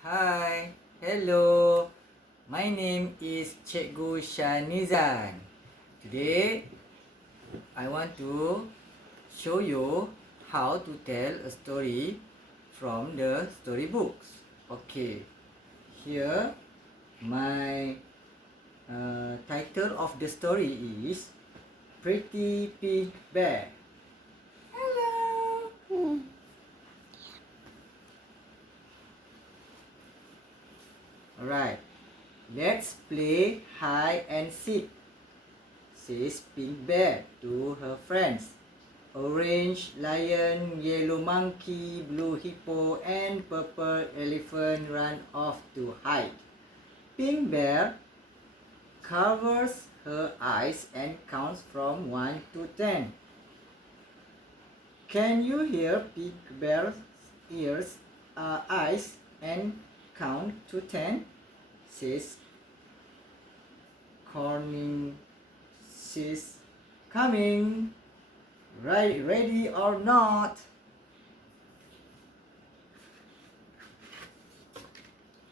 Hi, hello. My name is Cikgu Shanizan. Today, I want to show you how to tell a story from the storybooks. Okay, here my title of the story is Pretty Pink Bear. Hello. Alright, let's play hide and seek, says Pink Bear to her friends. Orange lion, yellow monkey, blue hippo, and purple elephant run off to hide. Pink Bear covers her eyes and counts from 1 to 10. Can you hear Pink Bear's eyes and count to 10? Says Corning. She's coming. Right, ready or not?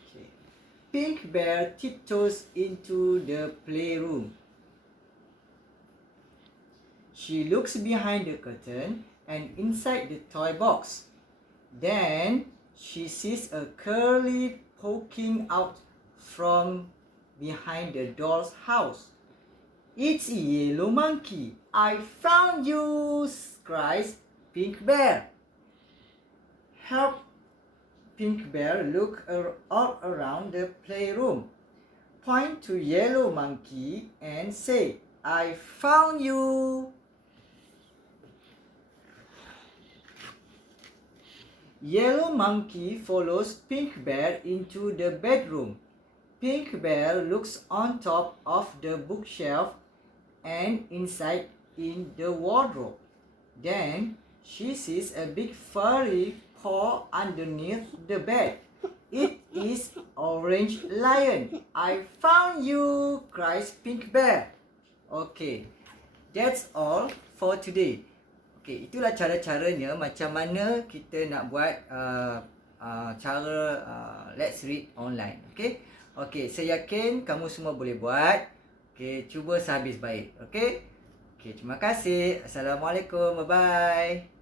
Okay. Pink Bear tiptoes into the playroom. She looks behind the curtain and inside the toy box. Then she sees a curly poking out from behind the doll's house. It's a yellow monkey. I found you, cries Pink Bear. Help! Pink Bear look all around the playroom. Point to yellow monkey and say, I found you. Yellow monkey follows Pink Bear into the bedroom. Pink Bear looks on top of the bookshelf and inside in the wardrobe. Then she sees a big furry paw underneath the bed. It is Orange Lion. I found you, cries Pink Bear. Okay, that's all for today. Okay, itulah cara-caranya macam mana kita nak buat cara let's read online. Okay, okay, saya yakin kamu semua boleh buat. Okay, cuba sehabis baik. Okay, okay, terima kasih. Assalamualaikum. Bye-bye.